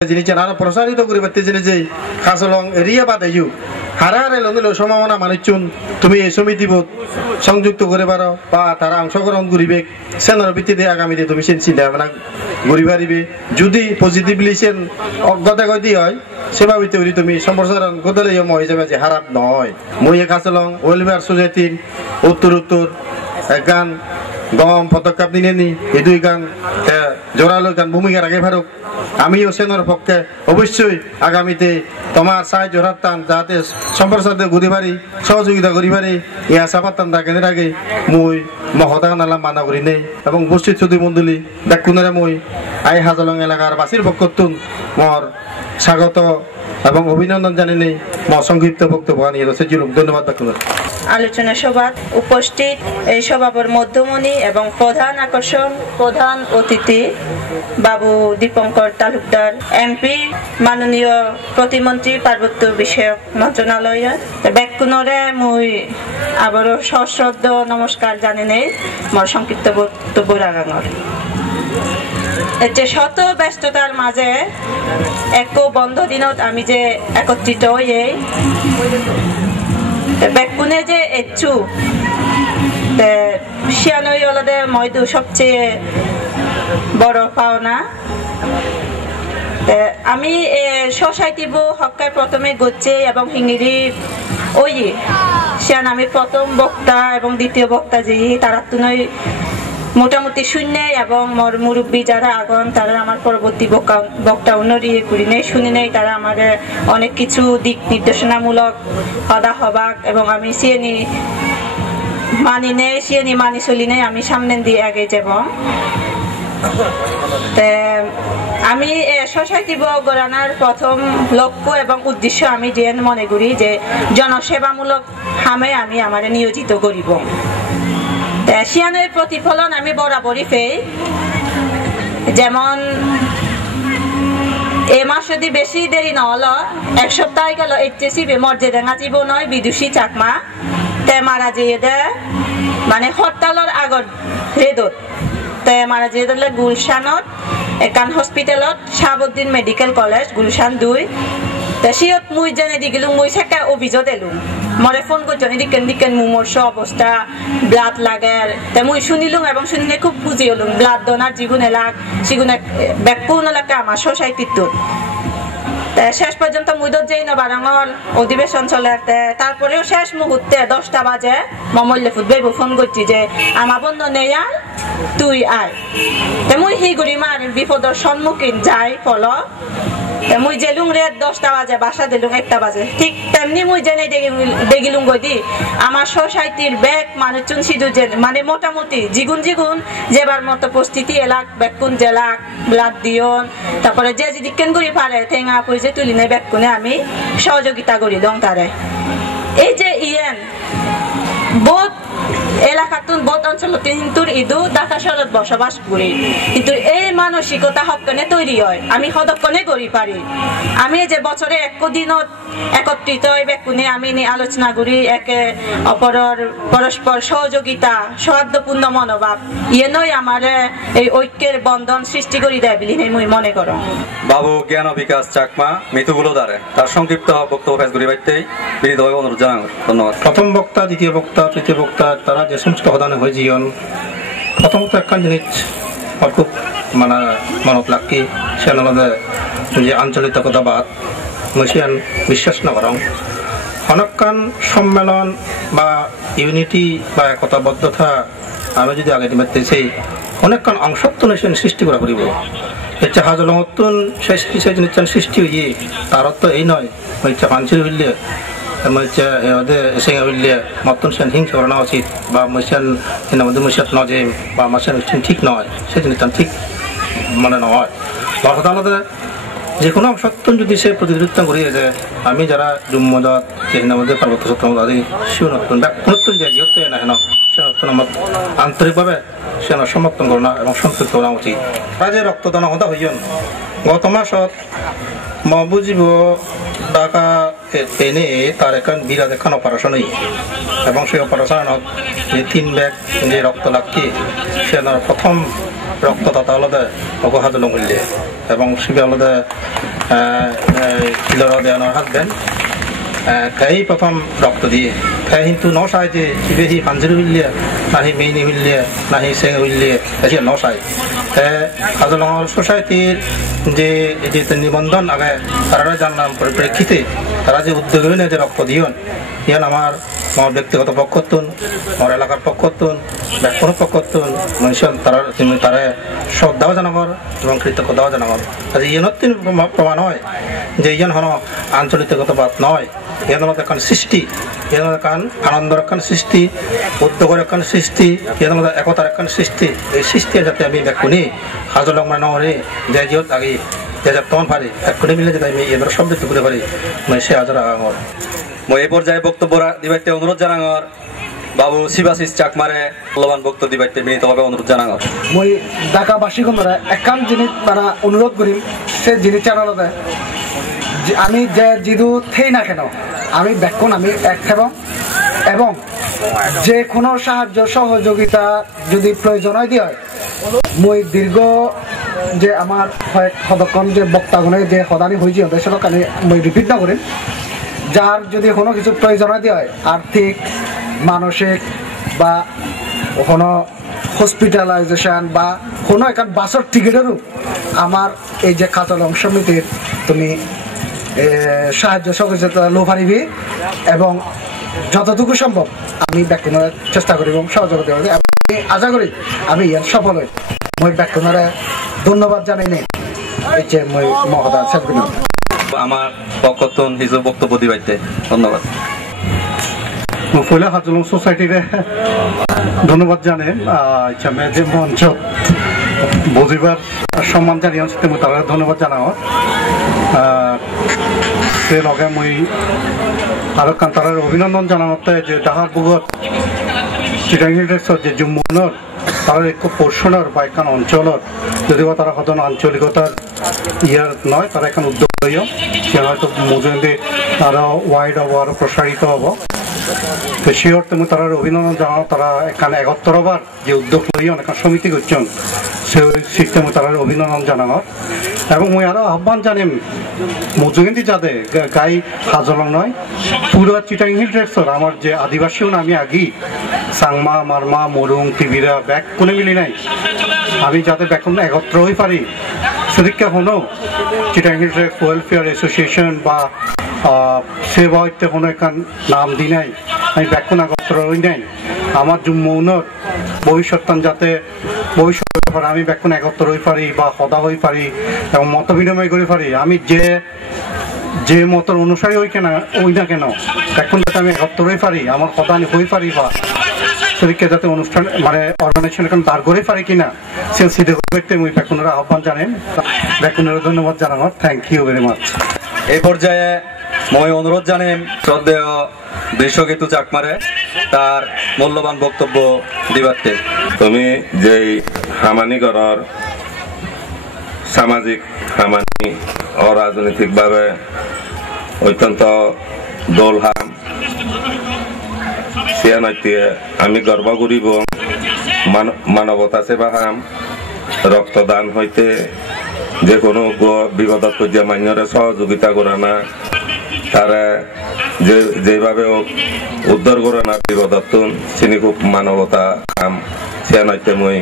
জিনিস আরো প্রসারিত করে পারতে যে খাসলং এরিয়া বাদে হারারে লন্ডন সম্ভাবনা মানুষজন তুমি এই সমিতিবোধ সংযুক্ত করে পারো বা তারা অংশগ্রহণ করিবে সেনার ভিত্তিতে আগামীতে তুমি সেন চিন্তা ভাবনা করি পারিবে যদি পজিটিভলি সেন অজ্ঞতাগতি হয় সেভাবে তুমি সম্প্রসারণ করতে হয়ে যাবে যে খারাপ নয় মই খাসলং ওয়েলফেয়ার সোসাইটির উত্তর গান গম পদক্ষেপ নিয়ে নি এই দুই গান জোরালো গান ভূমিকা রাখে ভারত আমিও সেনার পক্ষে অবশ্যই আগামীতে তোমার সাহায্য রাখতাম যাতে সম্প্রসারিত করি পারি সহযোগিতা করি পারি এই আশা পাতাম তাকে আগে মই মহতা নালাম মানা করি নেই এবং উপস্থিত সুদী মন্ডলী দেখুনারে মই আই হাজলং এলাকার বাসীর পক্ষতুন মর স্বাগত এবং অভিনন্দন জানি নেই সংক্ষিপ্ত বক্তব্য নিয়ে রয়েছে ধন্যবাদ দেখুন আলোচনা সভা উপস্থিত এই সভার মধ্যমণি এবং প্রধান আকর্ষণ প্রধান অতিথি বাবু দীপঙ্কর তালুকদার এমপি মাননীয় প্রতিমন্ত্রী পার্বত্য বিষয়ক মন্ত্রণালয়ের ব্যাকুণরে মই আবারও সশ্রদ্ধ নমস্কার জানি নেই মোর সংক্ষিপ্ত বক্তব্য রাখানোর শত ব্যস্ততার মাঝে এক বন্ধ দিনত আমি যে একত্রিত হয়ে বেকুনে যে এচ্ছু শিয়ানই হলদে ময়দু সবচেয়ে বড় পাওনা আমি সোসাইটি বো হকায় প্রথমে গচ্ছে এবং হিঙ্গিরি ওই শিয়ান আমি প্রথম বক্তা এবং দ্বিতীয় বক্তা যে তারা তুনই মোটামুটি শূন্য এবং মোর মুরব্বী যারা আগন তারা আমার পরবর্তী বক্তা উন্নয়ন করি নেই শুনি নেই তারা আমার অনেক কিছু দিক নির্দেশনামূলক হদা হবাক এবং আমি সিএনি মানি নেই সিএনি মানি চলি নেই আমি সামনে দিয়ে আগে যাব আমি সোসাইটি গড়ানোর প্রথম লক্ষ্য এবং উদ্দেশ্য আমি যে মনে করি যে জনসেবামূলক হামে আমি আমার নিয়োজিত করিব শিয়ানের প্রতিফলন আমি বরাবরই পেই যেমন এ মাস যদি বেশি দেরি না হলো এক সপ্তাহ গেল এইচএসি মর্যাদা জীবন নয় বিদুষী চাকমা তে মারা যেয়ে দে মানে হরতালর আগর রেদত তে মারা যেয়ে দিলে গুলশানত একান হসপিটালত শাহাবুদ্দিন মেডিকেল কলেজ গুলশান 2 সিয়ত মুই জানে দিগিলুম মুই সেকা অভিযোগ এলুম মরে ফোন করছেন দিকেন মুমর্ষ অবস্থা ব্লাড লাগার তে মুই শুনিলুম এবং শুনিলে খুব খুশি হলুম ব্লাড ডোনার জীবন এলাক সেগুলো ব্যাকুণ এলাকা আমার সোসাইটির শেষ পর্যন্ত মুদত যাই না বারাঙ্গল অধিবেশন চলে তারপরেও শেষ মুহূর্তে 10টা বাজে মমল্লে ফুটবে ফোন করছি যে আমার বন্ধু নেই আর তুই আয় মুই সেই গরিমার বিপদের সম্মুখীন যাই ফল মুই জেলুং রে 10টা বাজে বাসা দিলুম 1টা বাজে ঠিক তেমনি মুই জেনে দেখিলুম গদি আমার সোসাইটির ব্যাগ মানুষজন সিধু মানে মোটামুটি জিগুন যেবার মতো পরিস্থিতি এলাক বেকুন জেলাক ব্লাড দিয়ন তারপরে যে দিকেন করি পারে ঠেঙা পয়সা তুলি নেই বেকুনে আমি সহযোগিতা করি দং তারে এই যে ইয়েন বহুত এলাকাতুন বহুত অঞ্চল কিন্তু ইদু ঢাকা শহরত বসবাস করি কিন্তু এই মানসিকতা হকনে তৈরি হয় আমি সদক্ষণে করি পারি আমি যে বছরে এক দিনত একত্রিত বেকুনে আমি আলোচনা করি একে অপরের পরস্পর সহযোগিতা সৌহার্দ্যপূর্ণ মনোভাব ইয়ে নয় আমার এই ঐক্যের বন্ধন সৃষ্টি করি দেয় বলে আমি মনে করো বাবু জ্ঞান বিকাশ চাকমা মৃত্যুগুলো দ্বারে তার সংক্ষিপ্ত বক্তব্য পেশ করি বাইতে বিনীতভাবে অনুরোধ জানাই ধন্যবাদ প্রথম বক্তা দ্বিতীয় বক্তা তৃতীয় বক্তা তারা যে সমস্ত অবদানে হয়ে জীবন প্রথমত একখান জিনিস খুব মানে মনত লাগি সে যে আঞ্চলিকতাবাদ মুসিয়ান বিশ্বাস নকরং অনেকখান সম্মেলন বা ইউনিটি বা একতাবদ্ধতা আমি যদি আগে দিতে চাই অনেকক্ষণ অংশত্বন সৃষ্টি করা করিব ইচ্ছা হাজলমতন সেই জিনিস সৃষ্টি হয়ে তার তো এই নয় ইচ্ছা পাঞ্চির হইলে মতন সেন হিংসা করানো উচিত বা মুসিয়াত নজেম বা মাসিয়ান ঠিক নয় সে জিনিস ঠিক মনে নয় বর্তমানে যে কোনো অংশত্বন যদি সে প্রতিনিধিত্ব করিয়ে যে আমি যারা জুম্মদাত মধ্যে পার্বত্য সত্তমদাদি শিবনত্তন বা কোনত্তন যে যিহতে না হেন সে আমার আন্তরিকভাবে সে সমর্থন করা এবং সম্পৃক্ত করা উচিত রাজ্যে রক্তদান হতা হইন গত মাসত বুঝিব ঢাকা এনে তার এখন বিরাট এখন অপারেশন এবং সেই অপারেশনত যে 3 ব্যাগ যে রক্ত লাগছে সে প্রথম রক্ত তথা আলাদা ওকে হাজলং হইলে এবং শিবে আলাদা কিলোর দেওয়ানোর হাজবেন্ড তাই প্রথম রক্ত দিয়ে তাই কিন্তু নশায় যে বেশি পাঞ্জরি হইলে নাহি মেইনি হইলে নাহি সে হইলে এসে নশায় হাজলঙর সোসাইটির যে নিবন্ধন আগে তারা জানলাম পরিপ্রেক্ষিতে তারা যে উদ্যোগী নিয়ে যে রক্ত দিয়ন ইয়ান আমার ব্যক্তিগত পক্ষতুন আমার এলাকার পক্ষতুন ব্যক্তিগত পক্ষতুন মনুষ্য তারা শ্রদ্ধাও জানাবার এবং কৃতজ্ঞতাও জানাবার কাজে ইয়ানোর তিন প্রমাণ হয় যে ইয়ান হন আঞ্চলিকতাবাদ নয় ইয়ান এখন সৃষ্টি ইয়ান এখন আনন্দের এখন সৃষ্টি উদ্যোগের এখন সৃষ্টি ইয়ান একতার এখন সৃষ্টি এই সৃষ্টি যাতে আমি ব্যক্তি হাজলং মানে নহরে যে জিহত আগে যে তখন পারি এক্ষুনি মিলে যাতে আমি এদের সমৃদ্ধ করে পারি মানে সে হাজার আগর মই এই পর্যায়ে বক্তব্য দিবাইতে অনুরোধ জানাঙর বাবু শিবাশিস চাকমারে মূল্যবান বক্তব্য দিবাইতে বিনীতভাবে অনুরোধ জানাঙর মই ঢাকাবাসীগণরা একান জিনিস তারা অনুরোধ করিম সে জিনিস জানালতে আমি যে যিদু থেই না কেন আমি ব্যাকুণ আমি এক এবং যে কোনো সাহায্য সহযোগিতা যদি প্রয়োজন হয় দিয়ে হয় মই দীর্ঘ যে আমার সদক্ষণ যে বক্তাগণে যে সদানি হয়েছে সেটাকে আমি মই রিপিট না করিম যার যদি কোনো কিছু প্রয়োজন হয় আর্থিক মানসিক বা কোনো হসপিটালাইজেশন বা কোনো এখন বাসের টিকিটেরও আমার এই যে হাজলং সমিতির তুমি সাহায্য সহযোগিতা লো পারিবি এবং যতটুকু সম্ভব আমি ব্যক্তিগত চেষ্টা করি এবং সহযোগিতা করি আমি আশা করি আমি ইয়ার সফল হই মই ব্যক্তিগত ধন্যবাদ জানাই নেই এই যে মই মহোদয় আমার পক্ষতন হিজো বক্তব্য দিবাইতে ধন্যবাদ পয়লা হাজলং সোসাইটিরে ধন্যবাদ জানে যে মঞ্চ বুঝিবার সম্মান জানিয়ে তারা ধন্যবাদ জানাও সে লগে মই আর তার অভিনন্দন জানাতে যে ডাহার বুগত চিটাঙ্গির যে জুম্মুনের তার এক পোর্শনের বা এখান অঞ্চলের যদিও তারা সদন আঞ্চলিকতার ইয়ার নয় তারা এখন উদ্যোগ লইও সে হয়তো মজুরি আরো ওয়াইড হব আরো প্রসারিত হব তো সেই অর্থে তারা অভিনন্দন জানাও তারা এখানে 71 বার যে উদ্যোগ লইও এখন সমিতি করছেন সে সিস্টেমে তারা অভিনন্দন জানাও এবং মই আরো আহ্বান জানিম মজুগেন্দি যাতে গাই হাজলং নয় পুরো চিটাং হিল ট্রেক্সর আমার যে আদিবাসীও না আমি আগি সাংমা মারমা মরুং টিভিরা ব্যাগ কোনে মিলি নাই আমি যাতে ব্যাক একত্র হয়ে পারি সেদিকে হনো চিটাং হিল ট্রেক্স ওয়েলফেয়ার অ্যাসোসিয়েশন বা সেবা হইতে কোনো এখান নাম দি নাই আমি ব্যাক কোন একত্র হই নাই আমার জুম্মৌনের ভবিষ্যৎ যাতে ভবিষ্যৎ আমি ব্যাকুণ একত্র হয়ে পারি বা সদা হয়ে পারি এবং মত বিনিময় করে পারি আমি যে মতের অনুসারী হই না কেন এখন যাতে আমি একত্র হয়ে পারি আমার সদা হয়ে পারি বা সেদিকে যাতে অনুষ্ঠান মানে অর্গানাইজেশন এখন দাঁড় করে পারি কিনা সে সিধে করতে আমি ব্যাকুণের আহ্বান জানেন ব্যাকুণের ধন্যবাদ জানানোর থ্যাংক ইউ ভেরি মাচ এই পর্যায়ে মই অনুরোধ জানেন শ্রদ্ধেয় দৃশ্যকেতু চাকমারে তার মূল্যবান বক্তব্য দিবাতে তুমি যেই হামানিগড়র সামাজিক হামানি অরাজনৈতিকভাবে অত্যন্ত দোলহাম সিয়ানৈতিয়ে আমি গর্ব করিব মানবতা সেবা হাম রক্তদান হইতে যে কোনো বিপদত পর্যায়ে মান্যরে সহযোগিতা করে না তারা যেভাবে উদ্ধার করে না বিপদতুন চিনি খুব মানবতা কাম সিয়ানৈতে মই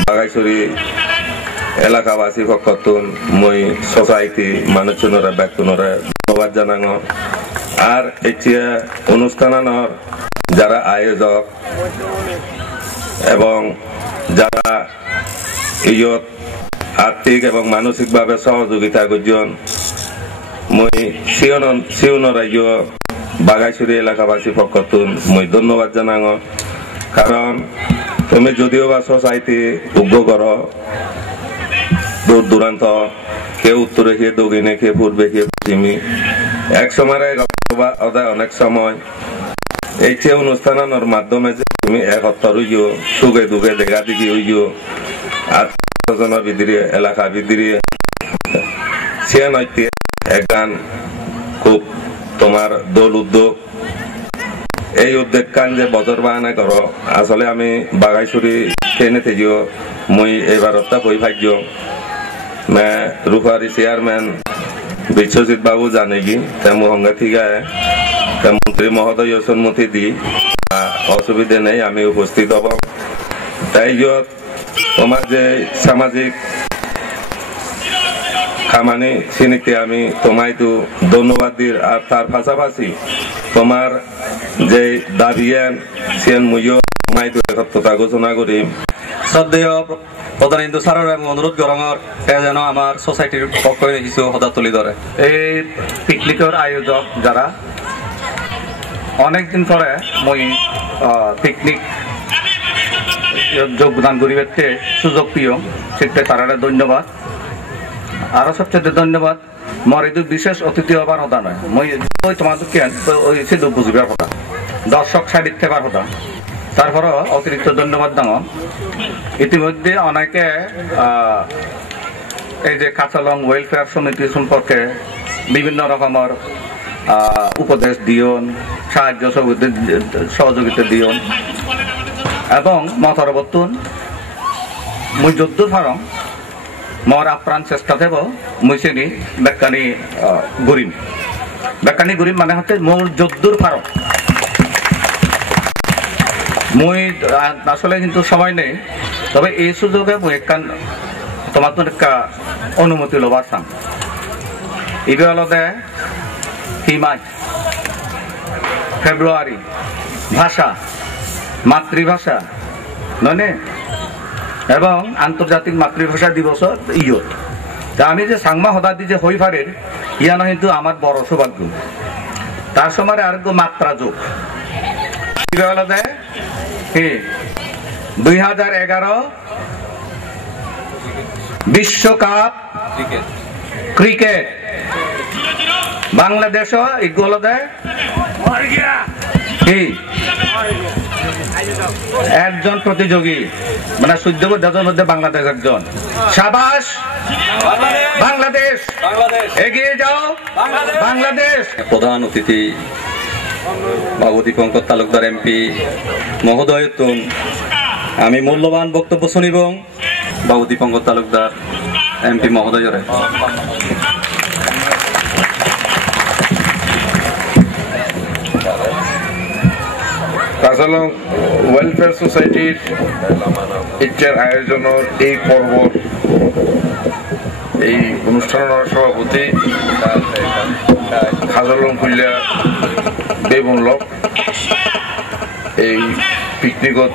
বাগাইছড়ি এলাকাবাসী পক্ষতুন মই সোসাইটি মানুষজনরা ব্যক্তিনরা ধন্যবাদ জানানো আর এতিয়া অনুষ্ঠানৰ যারা আয়োজক এবং যারা ইয়ত আর্থিক এবং মানসিকভাবে সহযোগিতা করছেন মই সিওন রাজ্য বাগাইছড়ি এলাকাবাসী পক্ষতুন মই ধন্যবাদ জানাঙ কারণ তুমি যদিও বা সোসাইটি উগ্র করো দূর দূরান্ত কে উত্তরে কে দক্ষিণে কে পূর্বে কে পশ্চিমে এক সময় অনেক সময় এই যে অনুষ্ঠানের মাধ্যমে যে তুমি একত্র হইও সুখে দুঃখে দেখা দেখি হইও আত্মীয়জনের ভিতরে এলাকা ভিতরে সে নৈতে একগান খুব তোমার দোল উদ্যোগ এই উদ্যোগ কান যে বছর বাহানা করো আসলে আমি বাগাইছড়ি ট্রেনে থেকেও মুই এবারটা বই ভাগ্য মে রূপারি চেয়ারম্যান বিশ্বজিৎ বাবু জানেগি তেমন হঙ্গা ঠিক মন্ত্রী মহোদয় সম্মতি দি অসুবিধে নেই আমি উপস্থিত হব তাই তোমার যে সামাজিক খামানি সিনিতে আমি তোমায় তো ধন্যবাদ দিই আর তার পাশাপাশি তোমার যে দাবিয়ান সেন মুইও তোমায় তো সত্যতা ঘোষণা করি শ্রদ্ধেয় প্রধান হিন্দু স্যারের এবং অনুরোধ গরমর যেন আমার সোসাইটির পক্ষ কিছু হদা তুলি ধরে এই পিকনিকের আয়োজক যারা অনেকদিন পরে মই পিকনিক যোগদান করিবে সুযোগ প্রিয় সেটা তারা ধন্যবাদ আরো সবচেয়ে ধন্যবাদ মোর এই বিশেষ অতিথি হবার কথা নয় মই তোমাদেরকে শুধু বুঝবার কথা দর্শক সাইড থেবার কথা তারপর অতিরিক্ত ধন্যবাদ দাম ইতিমধ্যে অনেকে এই যে কাঁচালং ওয়েলফেয়ার সমিতি সম্পর্কে বিভিন্ন রকমের উপদেশ দিয়ন সাহায্য সহযোগিতা দিয়ন এবং মতরবর্তন মুই যদ্দূর ফারম মোর আপ্রাণ চেষ্টা দেব মুই সেনি বেকানি গরিম মানে হচ্ছে মোর যদ্দূর ফারম মুই আসলে কিন্তু সময় নেই তবে এই সুযোগে মুই একখান তোমার তো একটা অনুমতি লবার চাম ইবে হলদে হিমাজ ফেব্রুয়ারি ভাষা মাতৃভাষা নয় এবং আন্তর্জাতিক মাতৃভাষা দিবস ইয়ত তা আমি যে সাংমা হদাদি যে হই পারে ইয়ানো কিন্তু আমার বড় সৌভাগ্য তার সময় আর মাত্রা যোগ হলদে 2011 বিশ্বকাপ ক্রিকেট বাংলাদেশ এগুলো একজন প্রতিযোগী মানে 14 দেশের মধ্যে বাংলাদেশ একজন শাবাশ বাংলাদেশ এগিয়ে যাও বাংলাদেশ প্রধান অতিথি বাবু দীপঙ্কর তালুকদার এমপি মহোদয় আমি মূল্যবান বক্তব্য শুনিব বাবু দীপঙ্কর তালুকদার এমপি মহোদয়ের কাঁচালং ওয়েলফেয়ার সোসাইটির ইচ্ছার আয়োজনের এই পর্ব এই অনুষ্ঠানের সভাপতি কাঁচালং কুলিয়া বেবনলক এই পিকনিকত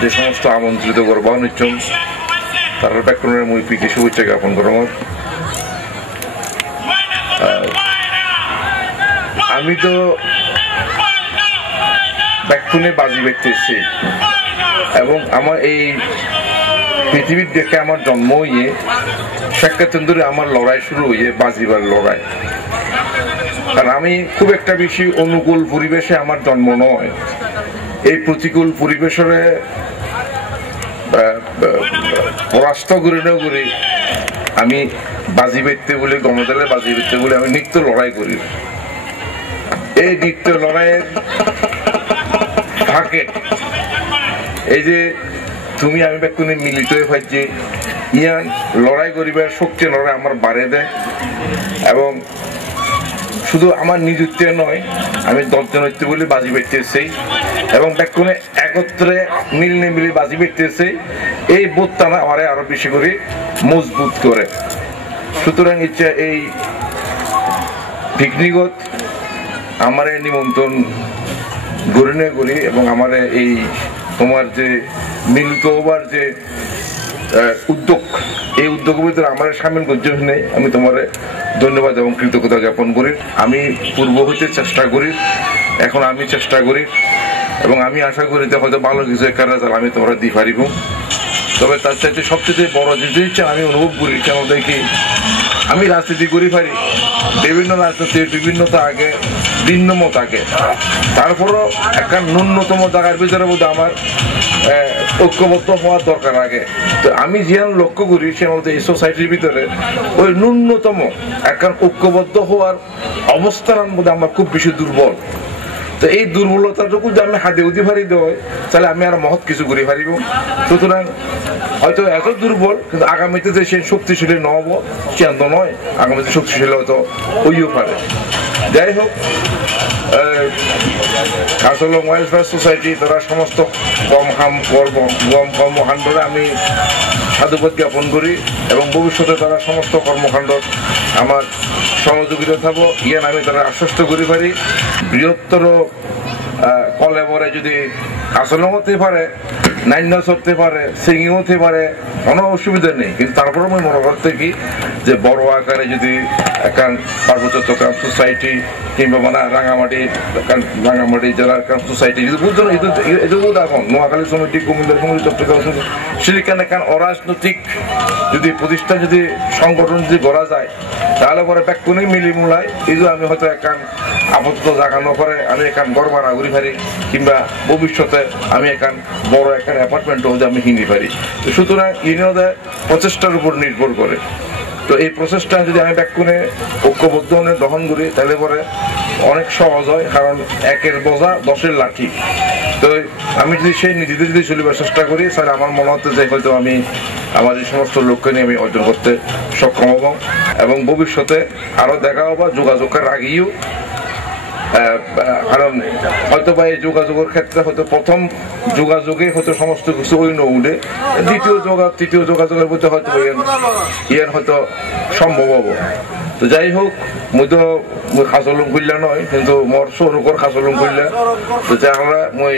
যে সমস্ত আমন্ত্রিত করবা নিচ্ছন তার ব্যাকরণের মুই পিকে শুভেচ্ছা জ্ঞাপন করব আমি তো ব্যাকুনে বাজি বেঁচতেছি এবং আমার এই পৃথিবীর দেখে আমার জন্ম হইয়ে সেক্ষেত্রে ধরে আমার লড়াই শুরু হইয়ে বাজিবার লড়াই কারণ আমি খুব একটা বেশি অনুকূল পরিবেশে আমার জন্ম নয় এই প্রতিকূল পরিবেশের পরাস্ত করে নেও করে আমি বাজি বেঁধতে বলে গণদলে বাজি বেঁধতে বলে আমি নিত্য লড়াই করি এই নিত্য লড়াইয়ের থাকে এই যে তুমি আমি বেকুনে মিলিত হয়ে পাইছি ইয়ান লড়াই করিবার শক্তি লড়াই আমার বাড়ে দেয় এবং শুধু আমার নিযুক্তি নয় আমি 10 জন হইতে বলে বাজি বেঁধতেছি এবং বেকুনে একত্রে মিলনে মিলে বাজি বেঁধতেছি এই বোধটা আমার আরো বেশি করে মজবুত করে সুতরাং ইচ্ছা এই পিকনিকত আমার নিমন্ত্রণ গরিনে করি এবং আমার এই তোমার যে মিলিত হবার যে উদ্যোগ এই উদ্যোগের ভিতরে আমার সামিল করতে নেই আমি তোমার ধন্যবাদ এবং কৃতজ্ঞতা জ্ঞাপন করি আমি পূর্ব হইতে চেষ্টা করি এখন আমি চেষ্টা করি এবং আমি আশা করি যে হয়তো ভালো কিছু একটা রেজাল্ট আমি তোমরা দিতে পারিব তবে তার চাইতে সবচেয়ে বড় জিনিস আমি অনুভব করি কেন দেখি আমি রাজনীতি করি পারি বিভিন্ন রাজনীতির বিভিন্নতা আগে ভিন্ন মত আগে তারপরও একটা ন্যূনতম জায়গার ভিতরে মধ্যে আমার ঐক্যবদ্ধ হওয়ার দরকার আগে তো আমি যেন লক্ষ্য করি সে মধ্যে এই সোসাইটির ভিতরে ওই ন্যূনতম একটা ঐক্যবদ্ধ হওয়ার অবস্থানের মধ্যে আমার খুব বেশি দুর্বল তো এই দুর্বলতাটুকু যে আমি হাতে উঠে ফারি দেওয়া তাহলে আমি আর মহৎ কিছু করে ফারিব সুতরাং হয়তো এত দুর্বল, কিন্তু আগামীতে যে সে শক্তিশালী নহব সিদ্ধান্ত নয়, আগামীতে শক্তিশালী হয়তো হইও পারে। যাই হোক, খাসলং ওয়েলফেয়ার সোসাইটি তারা সমস্ত কর্মকাণ্ডে আমি সাধুবাদ জ্ঞাপন করি এবং ভবিষ্যতে তারা সমস্ত কর্মকাণ্ড আমার সহযোগিতা থাকবো ইয়ান আমি তারা আশ্বস্ত করি পারি। বৃহত্তর কলেবরে যদি খাসলং হতে পারে, নাইনাস হতে পারে, সিঙ্গিং হতে পারে, কোনো অসুবিধা নেই। কিন্তু তারপরে আমি মনে করতে কি যে বড় আকারে যদি এখন পার্বত্য চট্টগ্রাম সোসাইটি কিংবা মানে রাঙামাটি জেলার সোসাইটি যদি বুঝছেন এটা এখন নোয়াখালী সমিতি, কুমিল্লা সমিতি, চট্টগ্রাম সমিতি সেখানে এখন অরাজনৈতিক যদি প্রতিষ্ঠান যদি সংগঠন যদি গড়া যায় তাহলে পরে ব্যাকুনি মিলিমূলায় এই যে আমি হয়তো এখন আপাতত জায়গা ন করে আমি এখন ঘর ভাড়া ঘুরি পারি কিংবা ভবিষ্যতে আমি এখন বড় একটা অ্যাপার্টমেন্টও আমি কিনতে পারি। সুতরাং ইউনিয়নের প্রচেষ্টার উপর নির্ভর করে। তো এই প্রচেষ্টা যদি আমি ব্যাকুনে ঐক্যবদ্ধ দহন করি তাহলে পরে অনেক সহজ হয়, কারণ একের বোঝা 10-এর লাঠি। তো আমি যদি সেই নীতিতে যদি চলিবার চেষ্টা করি তাহলে আমার মনে হচ্ছে যে হয়তো আমি আমার এই সমস্ত লক্ষ্য নিয়ে আমি অর্জন করতে সক্ষম হব এবং ভবিষ্যতে আরো দেখা হবো যোগাযোগের আগেও। কারণ হয়তো বা এই যোগাযোগের ক্ষেত্রে হয়তো প্রথম যোগাযোগে হয়তো সমস্ত কিছু অন্য উঠে, তৃতীয় যোগাযোগের মধ্যে হয়তো ইয়ার হয়তো সম্ভব হবো। তো যাই হোক, মুই তো খাসলং করলে নয়, কিন্তু মোর সৌরকর খাসলং করলে তো আমরা মই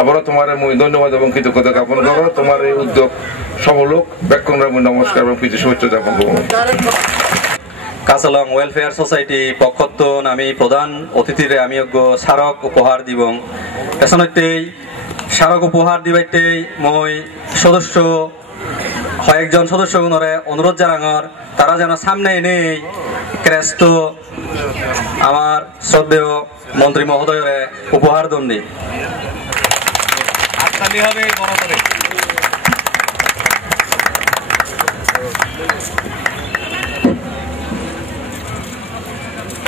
আবারও তোমার মই ধন্যবাদ এবং কৃতজ্ঞতা জ্ঞাপন করো। তোমার এই উদ্যোগ সফল হোক। ব্যাকরণরা মই নমস্কার এবং প্রীতি শুভেচ্ছা জ্ঞাপন করবো। কাছলং ওয়েলফেয়ার সোসাইটি পক্ষতন আমি প্রধান অতিথিরে আমি স্মারক উপহার দিব। এসনতেই স্মারক উপহার দিবাইতেই মই সদস্য কয়েকজন সদস্য অনুরোধ জানাঙর তারা যেন সামনে এনে ক্রেস্ত আমার শ্রদ্ধেয় মন্ত্রী মহোদয়রে উপহার দন্ডি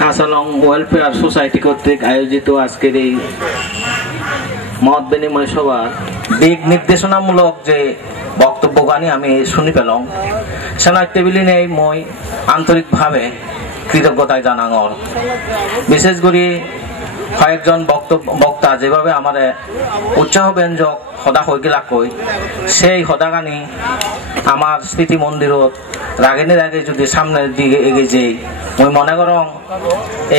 খাসলং ওয়েলফেয়ার সোসাইটি কর্তৃক আয়োজিত আজকের এই মত বিনিময় সভার দিক নির্দেশনামূলক যে বক্তব্যগানি আমি শুনি পেলাম সেনা টেবিলে নেই মই আন্তরিকভাবে কৃতজ্ঞতায় জানাঙর। বিশেষ করে কয়েকজন বক্তা যেভাবে আমার উৎসাহ ব্যঞ্জক সদা হৈ গেলা কই সেই সদাগানি আমার স্মৃতি মন্দিরত রাগেনের আগে যদি সামনের দিকে এগিয়ে যাই মই মনে করং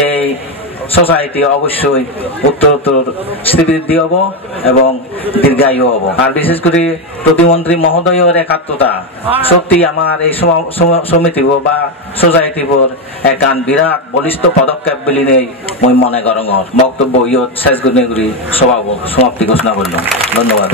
এই সোসাইটি অবশ্যই উত্তরোত্তর শ্রীবৃদ্ধি হব এবং দীর্ঘায়ু হব। আর বিশেষ করে প্রতিমন্ত্রী মহোদয়ের একাত্মতা সত্যি আমার এই সমিতি বা সোসাইটি একান বিরাট বলিষ্ঠ পদক্ষেপ বলি নেই মই মনে করঙর। বক্তব্য ইয়ত শেষ গুণে সমাপ্তি ঘোষণা করলাম। ধন্যবাদ।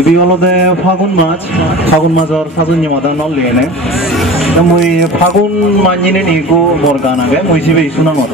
ইবি হলদে ফাগুন মাছর সাজুনি মাদা নলিয়েনে মই ফাগুন মানজিনে নিগো মোর গান আগে মই সিবে শুনামর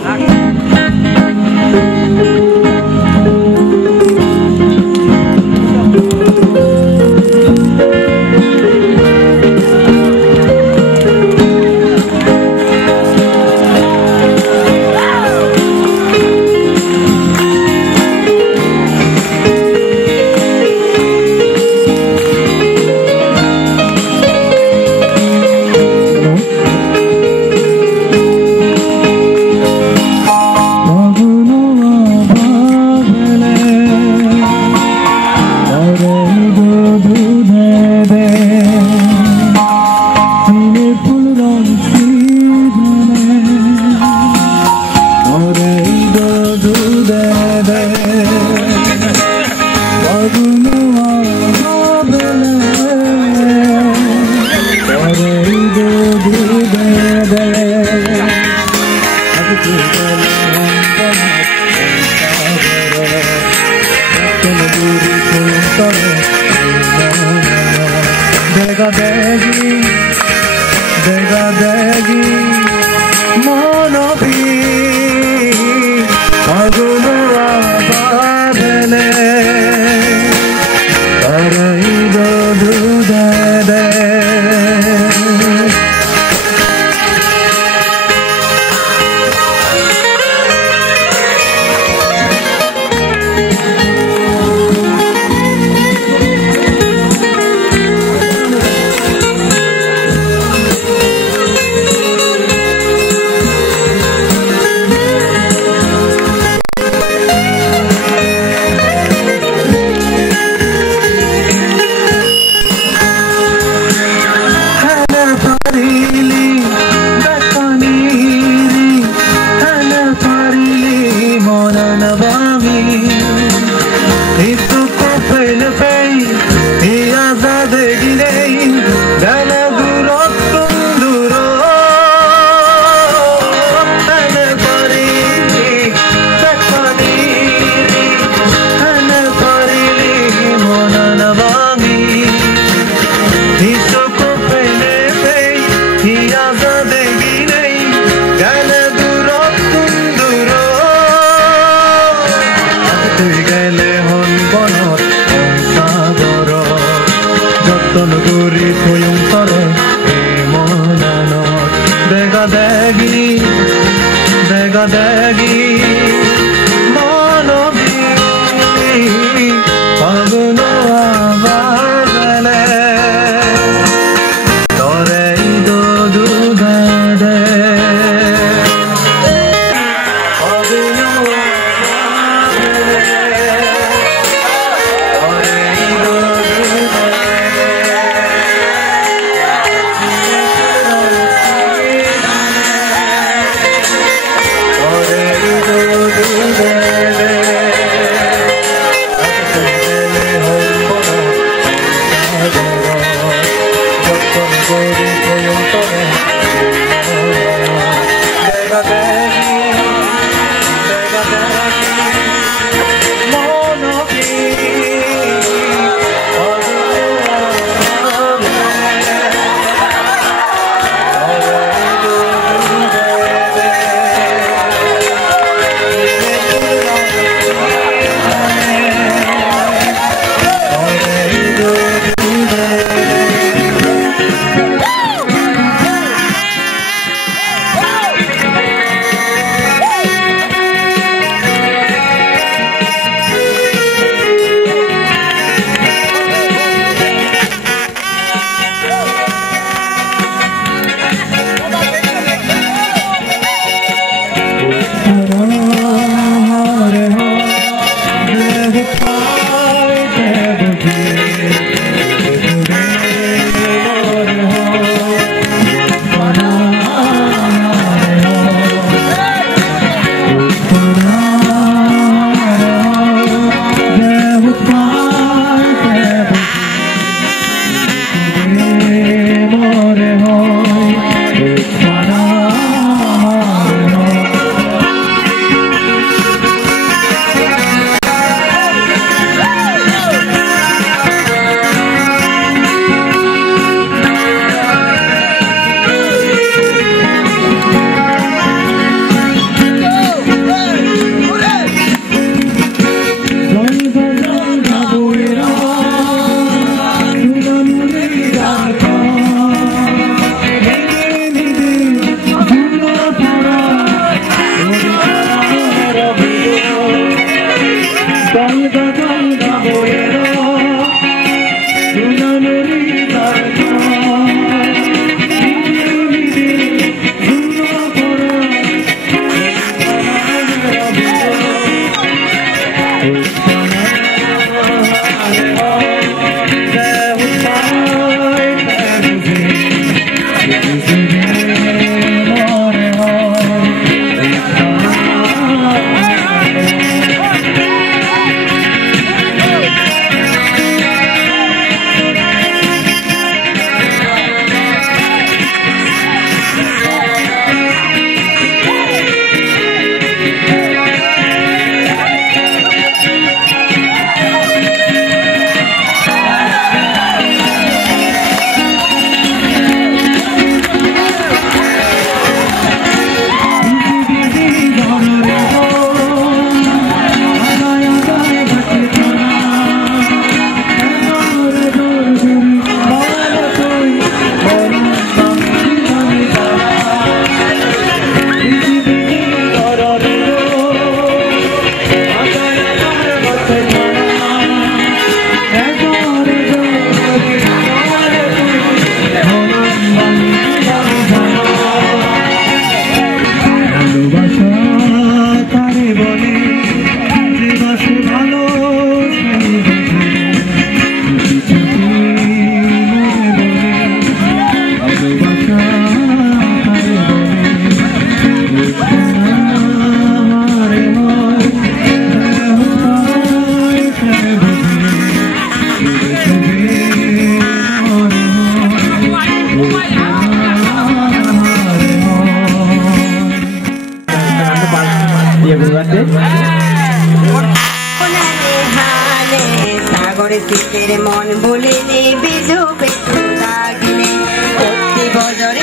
চিত্তের মন বলে নে বেজো বেজো লাগিলে প্রতি বজর